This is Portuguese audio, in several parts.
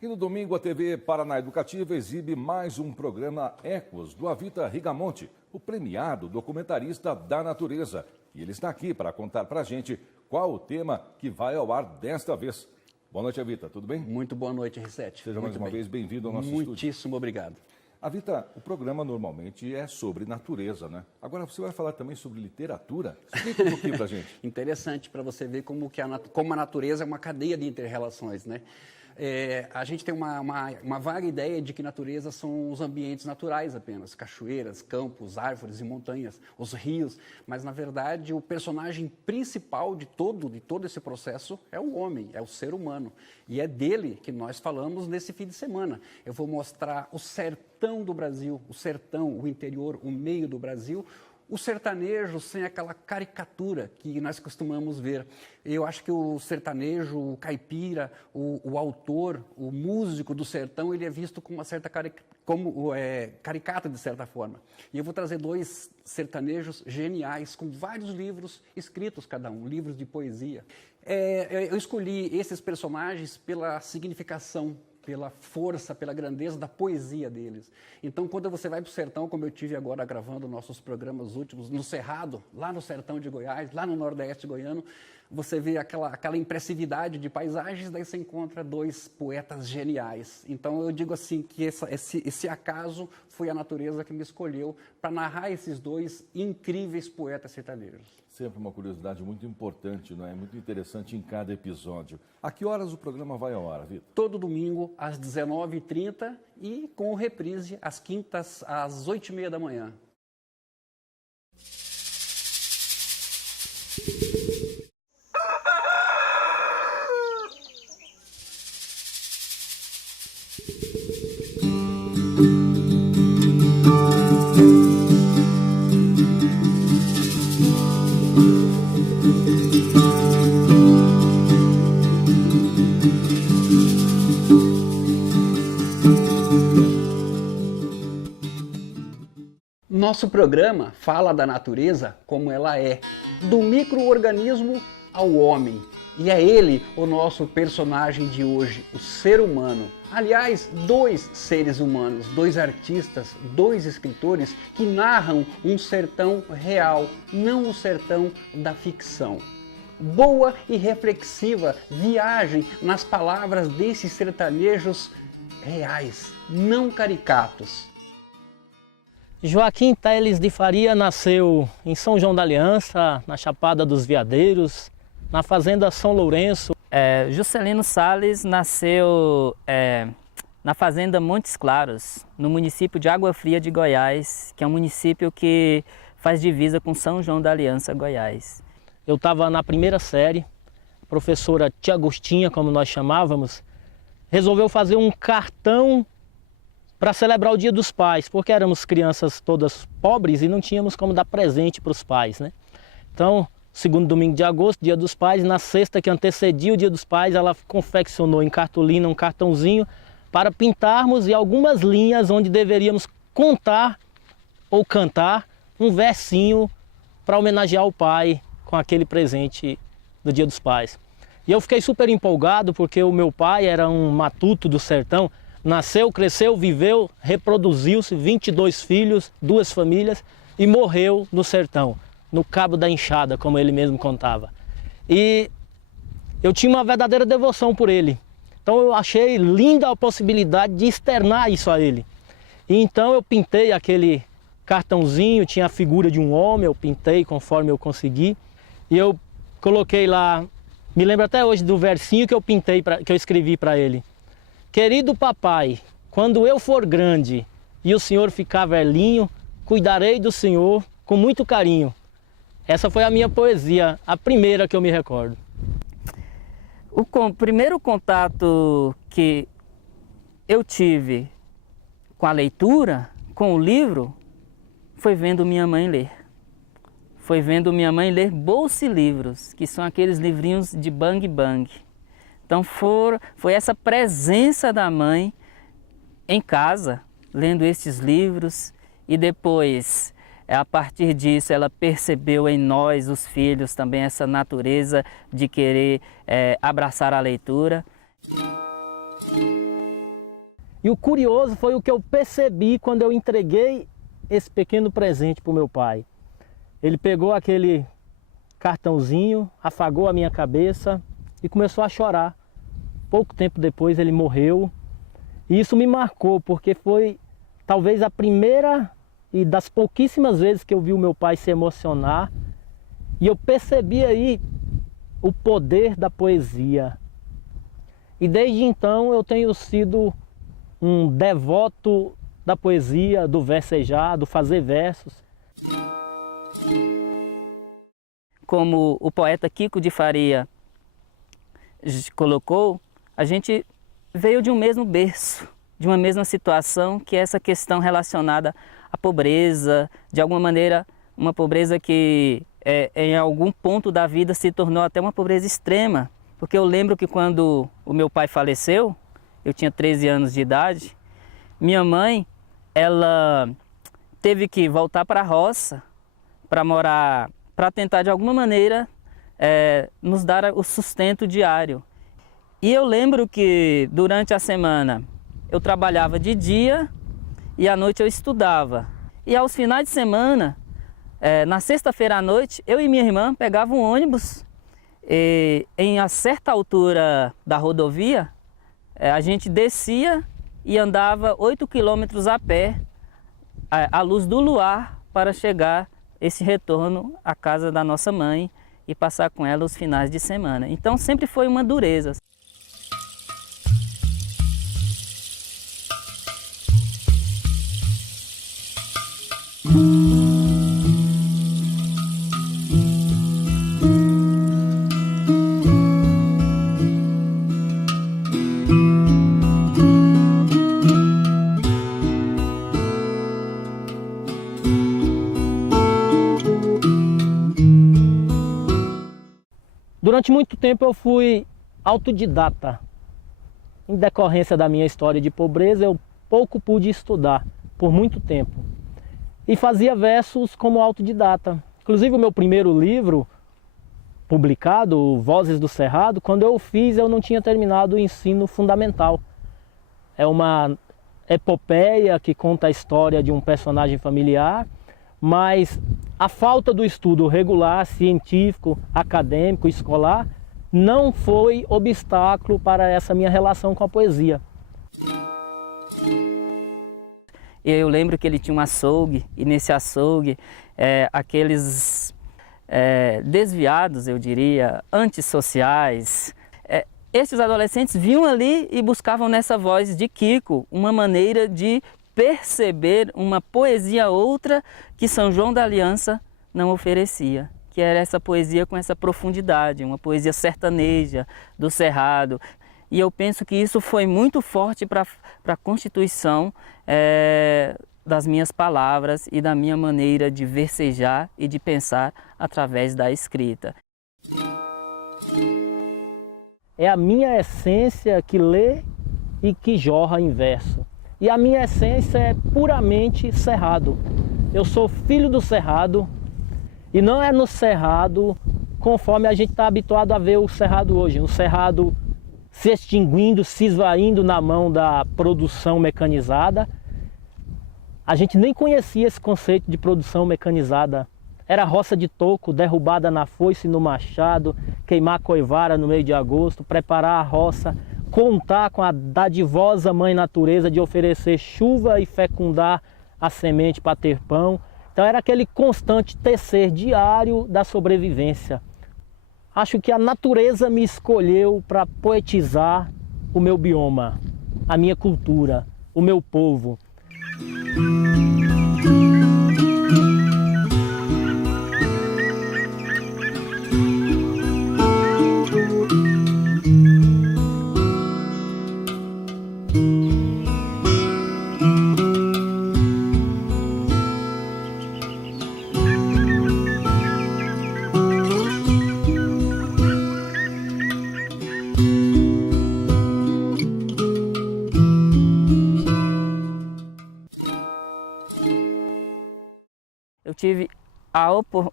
E no domingo, a TV Paraná Educativa exibe mais um programa Ecos, do Avita Rigamonte, o premiado documentarista da natureza. E ele está aqui para contar para a gente qual o tema que vai ao ar desta vez. Boa noite, Avita, tudo bem? Muito boa noite, R7. Seja mais uma vez bem-vindo ao nosso estúdio. Muitíssimo obrigado. Avita, o programa normalmente é sobre natureza, né? Agora você vai falar também sobre literatura? Explica um pouquinho para a gente. Interessante para você ver como a natureza é uma cadeia de inter-relações, né? A gente tem uma vaga ideia de que natureza são os ambientes naturais apenas, cachoeiras, campos, árvores e montanhas, os rios, mas na verdade o personagem principal de todo esse processo é o homem, é o ser humano, e é dele que nós falamos nesse fim de semana. Eu vou mostrar o sertão do Brasil, o sertão, o interior, o meio do Brasil, o sertanejo sem aquela caricatura que nós costumamos ver. Eu acho que o sertanejo, o caipira, o autor, o músico do sertão, ele é visto com uma certa caricata, de certa forma. E eu vou trazer dois sertanejos geniais, com vários livros escritos cada um, livros de poesia. Eu escolhi esses personagens pela significação, pela força, pela grandeza da poesia deles. Então, quando você vai para o sertão, como eu tive agora gravando nossos programas últimos, no Cerrado, lá no sertão de Goiás, lá no Nordeste goiano, você vê aquela impressividade de paisagens, daí você encontra dois poetas geniais. Então, eu digo assim, que esse acaso foi a natureza que me escolheu para narrar esses dois incríveis poetas sertanejos. Sempre uma curiosidade muito importante, não é? Muito interessante em cada episódio. A que horas o programa vai ao ar, Vitor? Todo domingo, às 19h30 e com reprise às quintas, às 8h30 da manhã. Nosso programa fala da natureza como ela é, do micro-organismo ao homem. E é ele o nosso personagem de hoje, o ser humano. Aliás, dois seres humanos, dois artistas, dois escritores que narram um sertão real, não o sertão da ficção. Boa e reflexiva viagem nas palavras desses sertanejos reais, não caricatos. Joaquim Teles de Faria nasceu em São João da Aliança, na Chapada dos Veadeiros, na Fazenda São Lourenço. Juscelino Salles nasceu na Fazenda Montes Claros, no município de Água Fria de Goiás, que é um município que faz divisa com São João da Aliança, Goiás. Eu estava na primeira série, a professora Tia Agostinha, como nós chamávamos, resolveu fazer um cartão para celebrar o Dia dos Pais, porque éramos crianças todas pobres e não tínhamos como dar presente para os pais, né? Então, segundo domingo de agosto, Dia dos Pais, na sexta que antecedia o Dia dos Pais, ela confeccionou em cartolina um cartãozinho para pintarmos e algumas linhas onde deveríamos contar ou cantar um versinho para homenagear o pai com aquele presente do Dia dos Pais. E eu fiquei super empolgado porque o meu pai era um matuto do sertão. Nasceu, cresceu, viveu, reproduziu-se, 22 filhos, 2 famílias e morreu no sertão, no Cabo da Enxada, como ele mesmo contava. E eu tinha uma verdadeira devoção por ele. Então eu achei linda a possibilidade de externar isso a ele. E então eu pintei aquele cartãozinho, tinha a figura de um homem, eu pintei conforme eu consegui. E eu coloquei lá, me lembro até hoje do versinho que eu pintei, que eu escrevi para ele. Querido papai, quando eu for grande e o senhor ficar velhinho, cuidarei do senhor com muito carinho. Essa foi a minha poesia, a primeira que eu me recordo. O primeiro contato que eu tive com a leitura, com o livro, foi vendo minha mãe ler. Foi vendo minha mãe ler bolsa livros, que são aqueles livrinhos de bang bang. Então foi essa presença da mãe em casa, lendo estes livros, e depois, a partir disso, ela percebeu em nós, os filhos, também essa natureza de querer abraçar a leitura. E o curioso foi o que eu percebi quando eu entreguei esse pequeno presente para o meu pai. Ele pegou aquele cartãozinho, afagou a minha cabeça e começou a chorar. Pouco tempo depois ele morreu. E isso me marcou, porque foi talvez a primeira e das pouquíssimas vezes que eu vi o meu pai se emocionar. E eu percebi aí o poder da poesia. E desde então eu tenho sido um devoto da poesia, do versejar, do fazer versos. Como o poeta Kiko de Faria colocou, a gente veio de um mesmo berço, de uma mesma situação, que é essa questão relacionada à pobreza, de alguma maneira uma pobreza que em algum ponto da vida se tornou até uma pobreza extrema. Porque eu lembro que quando o meu pai faleceu, eu tinha 13 anos de idade, minha mãe, ela teve que voltar para a roça para morar, para tentar de alguma maneira nos dar o sustento diário. E eu lembro que durante a semana eu trabalhava de dia e à noite eu estudava. E aos finais de semana, na sexta-feira à noite, eu e minha irmã pegavam um ônibus e em a certa altura da rodovia, a gente descia e andava 8 quilômetros a pé, à luz do luar, para chegar esse retorno à casa da nossa mãe e passar com ela os finais de semana. Então sempre foi uma dureza. Durante muito tempo eu fui autodidata. Em decorrência da minha história de pobreza, eu pouco pude estudar por muito tempo. E fazia versos como autodidata. Inclusive o meu primeiro livro publicado, Vozes do Cerrado, quando eu fiz eu não tinha terminado o ensino fundamental. É uma epopeia que conta a história de um personagem familiar, mas a falta do estudo regular, científico, acadêmico, escolar, não foi obstáculo para essa minha relação com a poesia. Eu lembro que ele tinha um açougue, e nesse açougue, aqueles desviados, eu diria, antissociais, esses adolescentes vinham ali e buscavam nessa voz de Kiko uma maneira de perceber uma poesia outra que São João da Aliança não oferecia, que era essa poesia com essa profundidade, uma poesia sertaneja, do Cerrado. E eu penso que isso foi muito forte para a constituição das minhas palavras e da minha maneira de versejar e de pensar através da escrita. É a minha essência que lê e que jorra em verso. E a minha essência é puramente Cerrado. Eu sou filho do Cerrado e não é no Cerrado conforme a gente está habituado a ver o Cerrado hoje. O Cerrado se extinguindo, se esvaindo na mão da produção mecanizada. A gente nem conhecia esse conceito de produção mecanizada. Era roça de toco, derrubada na foice e no machado, queimar a coivara no meio de agosto, preparar a roça, contar com a dadivosa mãe natureza de oferecer chuva e fecundar a semente para ter pão. Então era aquele constante tecer diário da sobrevivência. Acho que a natureza me escolheu para poetizar o meu bioma, a minha cultura, o meu povo. Eu tive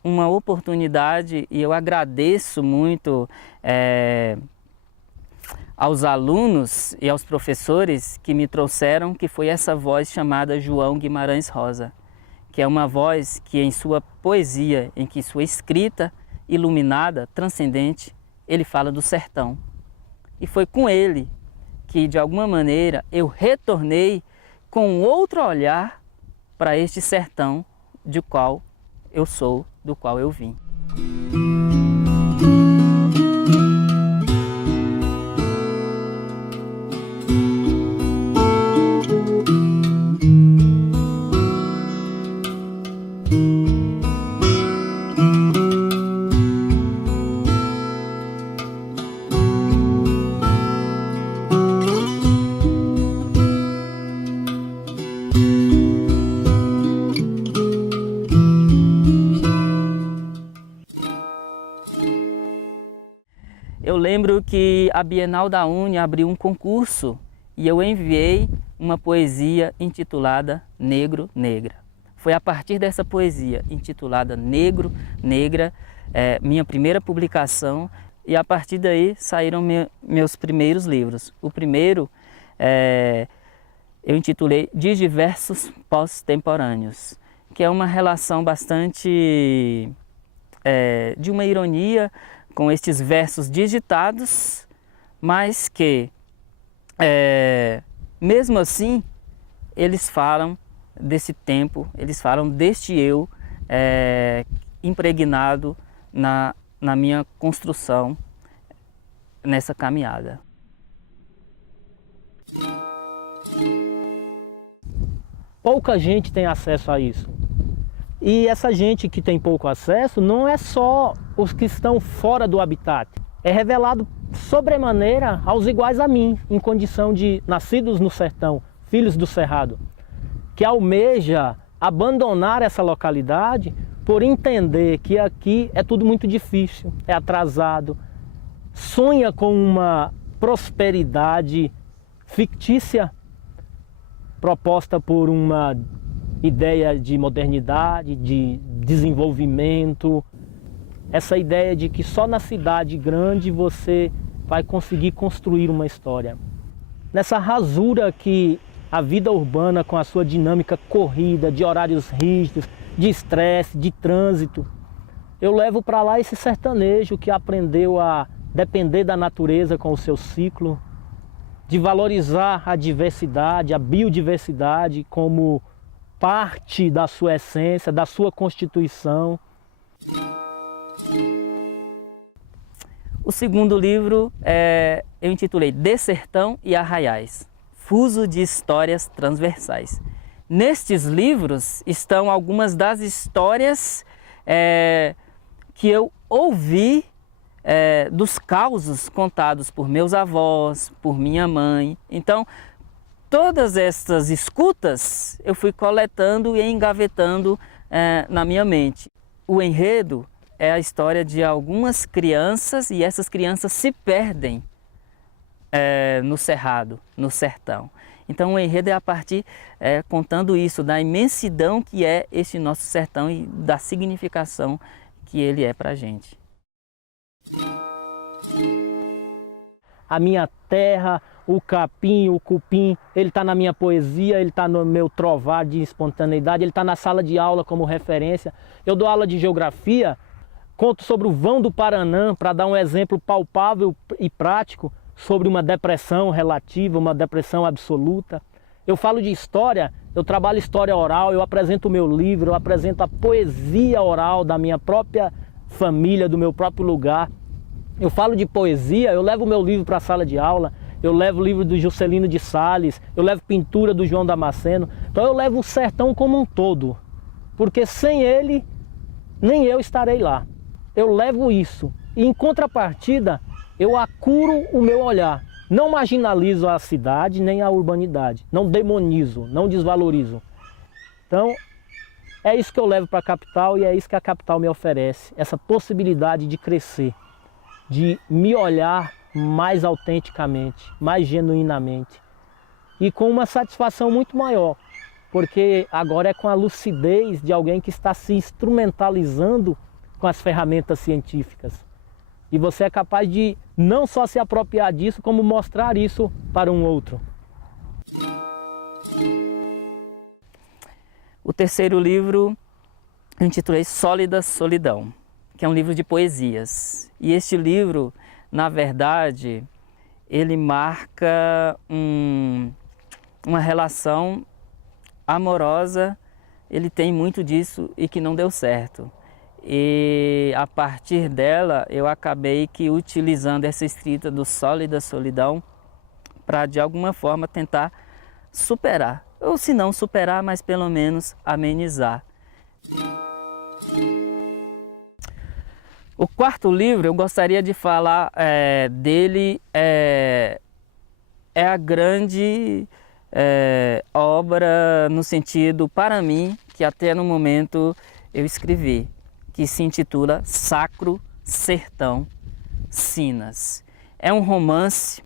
uma oportunidade e eu agradeço muito aos alunos e aos professores que me trouxeram, que foi essa voz chamada João Guimarães Rosa, que é uma voz que em sua poesia, em que sua escrita iluminada, transcendente, ele fala do sertão. E foi com ele que, de alguma maneira, eu retornei com outro olhar para este sertão do qual eu sou, do qual eu vim. Eu lembro que a Bienal da UNE abriu um concurso e eu enviei uma poesia intitulada Negro, Negra. Foi a partir dessa poesia intitulada Negro, Negra, minha primeira publicação, e a partir daí saíram meus primeiros livros. O primeiro eu intitulei Digiversos Pós-Temporâneos, que é uma relação bastante de uma ironia com estes versos digitados, mas que, mesmo assim, eles falam desse tempo, eles falam deste eu impregnado na minha construção, nessa caminhada. Pouca gente tem acesso a isso. E essa gente que tem pouco acesso não é só os que estão fora do habitat. É revelado sobremaneira aos iguais a mim, em condição de nascidos no sertão, filhos do cerrado, que almeja abandonar essa localidade por entender que aqui é tudo muito difícil, é atrasado, sonha com uma prosperidade fictícia proposta por uma ideia de modernidade, de desenvolvimento, essa ideia de que só na cidade grande você vai conseguir construir uma história. Nessa rasura que a vida urbana, com a sua dinâmica corrida, de horários rígidos, de estresse, de trânsito, eu levo para lá esse sertanejo que aprendeu a depender da natureza com o seu ciclo, de valorizar a diversidade, a biodiversidade como parte da sua essência, da sua constituição. O segundo livro eu intitulei De Sertão e Arraiais, Fuso de Histórias Transversais. Nestes livros estão algumas das histórias que eu ouvi dos causos contados por meus avós, por minha mãe. Então, todas essas escutas eu fui coletando e engavetando na minha mente. O enredo é a história de algumas crianças e essas crianças se perdem no cerrado, no sertão. Então o enredo é a partir, contando isso, da imensidão que é esse nosso sertão e da significação que ele é para a gente. A minha terra, o capim, o cupim, ele está na minha poesia, ele está no meu trovar de espontaneidade, ele está na sala de aula como referência. Eu dou aula de geografia, conto sobre o vão do Paranã para dar um exemplo palpável e prático sobre uma depressão relativa, uma depressão absoluta. Eu falo de história, eu trabalho história oral, eu apresento o meu livro, eu apresento a poesia oral da minha própria família, do meu próprio lugar. Eu falo de poesia, eu levo o meu livro para a sala de aula, eu levo o livro do Juscelino de Sales, eu levo pintura do João Damasceno. Então eu levo o sertão como um todo, porque sem ele, nem eu estarei lá. Eu levo isso e, em contrapartida, eu acuro o meu olhar. Não marginalizo a cidade nem a urbanidade, não demonizo, não desvalorizo. Então, é isso que eu levo para a capital e é isso que a capital me oferece, essa possibilidade de crescer, de me olhar mais autenticamente, mais genuinamente e com uma satisfação muito maior, porque agora é com a lucidez de alguém que está se instrumentalizando com as ferramentas científicas E você é capaz de não só se apropriar disso, como mostrar isso para um outro. O terceiro livro eu intitulei Sólida Solidão, que é um livro de poesias. E este livro, na verdade, ele marca uma relação amorosa, ele tem muito disso e que não deu certo. E a partir dela eu acabei que utilizando essa escrita do Sólida Solidão para de alguma forma tentar superar, ou se não superar, mas pelo menos amenizar. O quarto livro eu gostaria de falar dele, é a grande obra no sentido, para mim, que até no momento eu escrevi, que se intitula Sacro Sertão Sinas. É um romance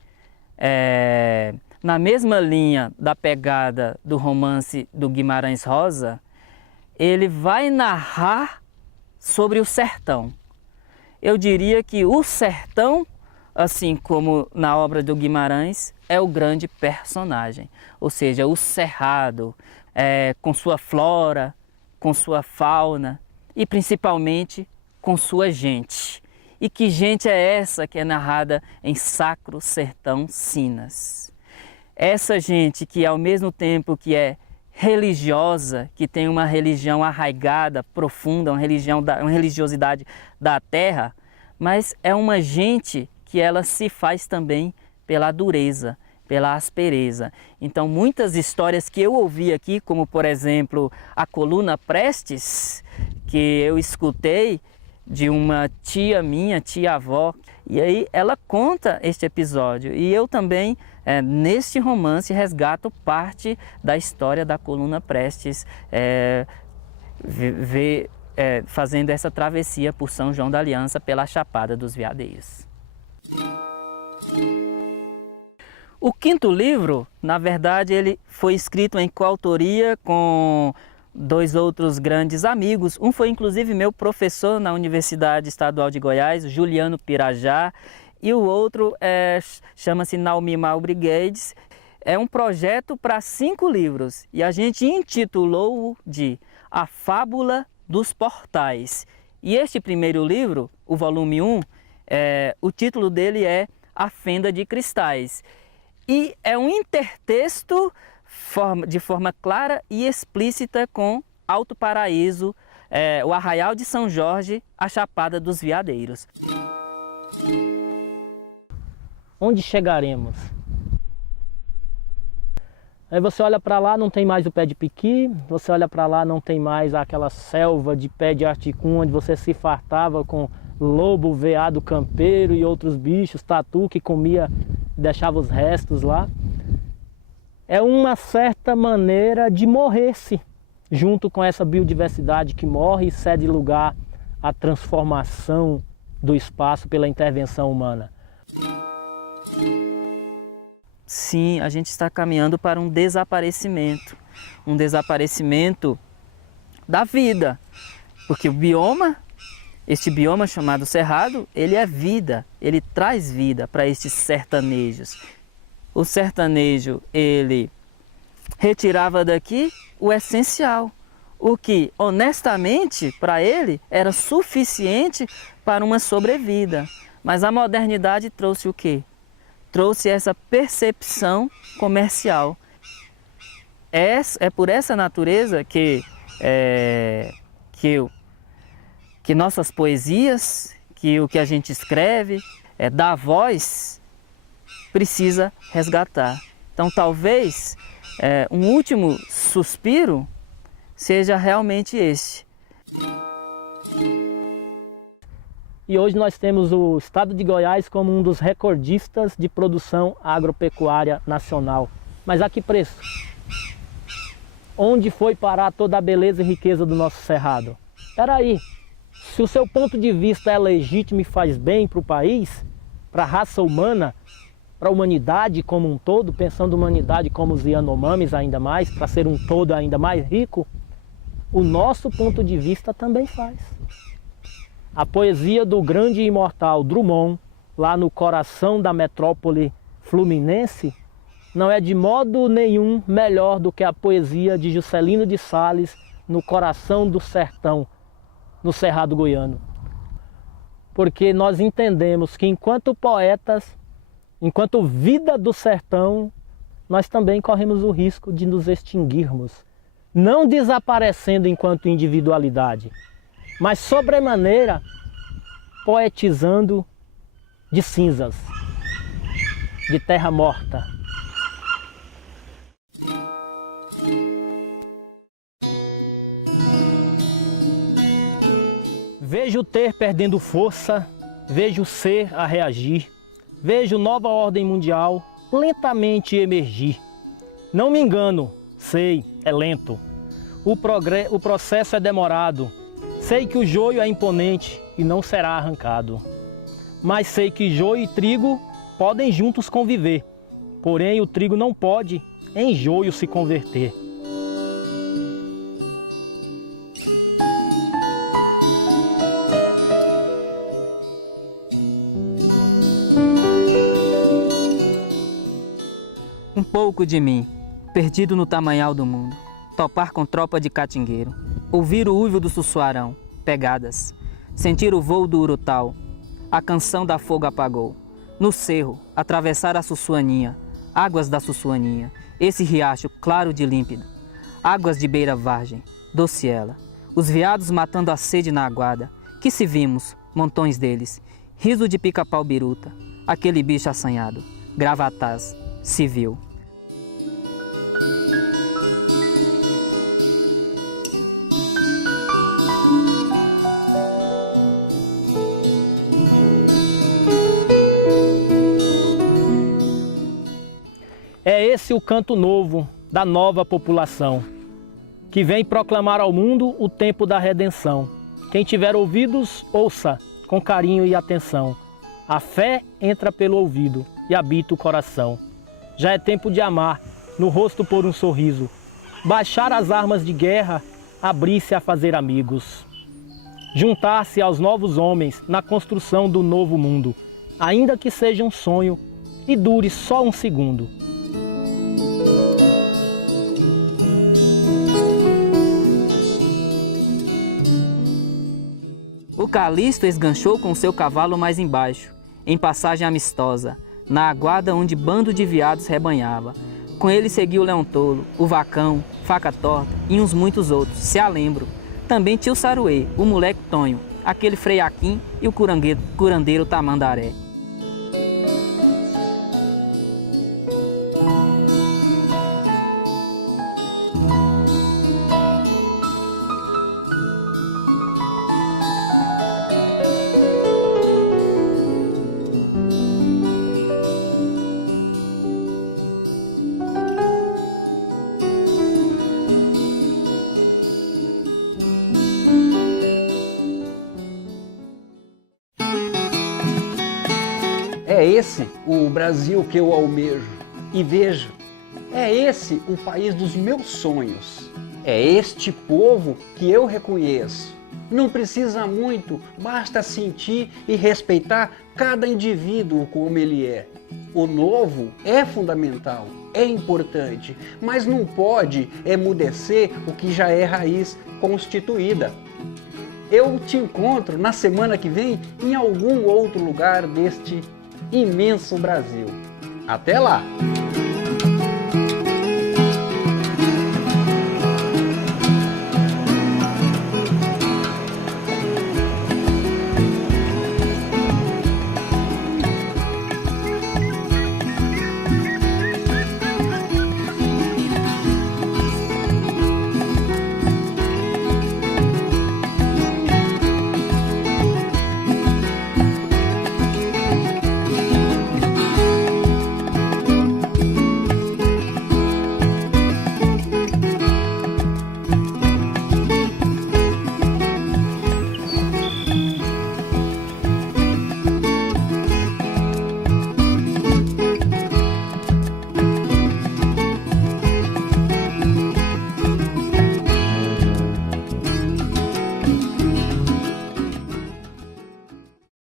na mesma linha da pegada do romance do Guimarães Rosa. Ele vai narrar sobre o sertão. Eu diria que o sertão, assim como na obra do Guimarães, é o grande personagem. Ou seja, o cerrado, com sua flora, com sua fauna e principalmente com sua gente. E que gente é essa que é narrada em Sacro Sertão Sinas? Essa gente que ao mesmo tempo que é religiosa, que tem uma religião arraigada, profunda, uma religiosidade da terra, mas é uma gente que ela se faz também pela dureza, pela aspereza. Então muitas histórias que eu ouvi aqui, como por exemplo a Coluna Prestes, que eu escutei de uma tia minha, tia-avó, e aí ela conta este episódio. E eu também, neste romance, resgato parte da história da Coluna Prestes, fazendo essa travessia por São João da Aliança pela Chapada dos Veadeiros. O quinto livro, na verdade, ele foi escrito em coautoria com dois outros grandes amigos. Um foi inclusive meu professor na Universidade Estadual de Goiás, Juliano Pirajá, e o outro chama-se Naomi Malbrigades. É um projeto para 5 livros e a gente intitulou-o de A Fábula dos Portais. E este primeiro livro, o volume 1, o título dele é A Fenda de Cristais. E é um intertexto de forma clara e explícita com Alto Paraíso, o Arraial de São Jorge, a Chapada dos Veadeiros. Onde chegaremos? Aí você olha para lá, não tem mais o pé de piqui, você olha para lá, não tem mais aquela selva de pé de articum onde você se fartava com lobo, veado campeiro e outros bichos, tatu que comia, deixava os restos lá. É uma certa maneira de morrer-se, junto com essa biodiversidade que morre e cede lugar à transformação do espaço pela intervenção humana. Sim, a gente está caminhando para um desaparecimento da vida, porque o bioma, este bioma chamado Cerrado, ele é vida, ele traz vida para estes sertanejos. O sertanejo, ele retirava daqui o essencial, o que, honestamente, para ele era suficiente para uma sobrevida. Mas a modernidade trouxe o quê? Trouxe essa percepção comercial. É por essa natureza que nossas poesias, que o que a gente escreve, dá voz, precisa resgatar. Então talvez um último suspiro seja realmente esse. E hoje nós temos o estado de Goiás como um dos recordistas de produção agropecuária nacional. Mas a que preço? Onde foi parar toda a beleza e riqueza do nosso cerrado? Espera aí, se o seu ponto de vista é legítimo e faz bem para o país, para a raça humana, para a humanidade como um todo, pensando a humanidade como os Yanomamis ainda mais, para ser um todo ainda mais rico, o nosso ponto de vista também faz. A poesia do grande e imortal Drummond, lá no coração da metrópole fluminense, não é de modo nenhum melhor do que a poesia de Juscelino de Sales no coração do sertão, no Cerrado Goiano. Porque nós entendemos que enquanto poetas, enquanto vida do sertão, nós também corremos o risco de nos extinguirmos, não desaparecendo enquanto individualidade, mas sobremaneira poetizando de cinzas, de terra morta. Vejo o ter perdendo força, vejo o ser a reagir, vejo nova ordem mundial lentamente emergir. Não me engano, sei, é lento. O processo é demorado. Sei que o joio é imponente e não será arrancado. Mas sei que joio e trigo podem juntos conviver. Porém, o trigo não pode em joio se converter. Um pouco de mim, perdido no tamanhal do mundo, topar com tropa de catingueiro, ouvir o uivo do sussuarão, pegadas, sentir o voo do urutau, a canção da fogo apagou, no cerro, atravessar a Sussuaninha, águas da Sussuaninha, esse riacho claro de límpido, águas de beira vargem, doce ela, os veados matando a sede na aguada, que se vimos, montões deles, riso de pica-pau biruta, aquele bicho assanhado, gravatás, se viu. É esse o canto novo da nova população, que vem proclamar ao mundo o tempo da redenção. Quem tiver ouvidos, ouça com carinho e atenção. A fé entra pelo ouvido e habita o coração. Já é tempo de amar, no rosto pôr um sorriso, baixar as armas de guerra, abrir-se a fazer amigos. Juntar-se aos novos homens na construção do novo mundo, ainda que seja um sonho e dure só um segundo. O Calixto esganchou com seu cavalo mais embaixo, em passagem amistosa, na aguada onde bando de veados rebanhava. Com ele seguiu o Leão Tolo, o Vacão, Faca Torta e uns muitos outros, se a lembro. Também tio Saruê, o moleque Tonho, aquele Freiaquim e o curandeiro Tamandaré. É esse o Brasil que eu almejo. E veja, é esse o país dos meus sonhos. É este povo que eu reconheço. Não precisa muito, basta sentir e respeitar cada indivíduo como ele é. O novo é fundamental, é importante, mas não pode emudecer o que já é raiz constituída. Eu te encontro na semana que vem em algum outro lugar deste imenso Brasil. Até lá!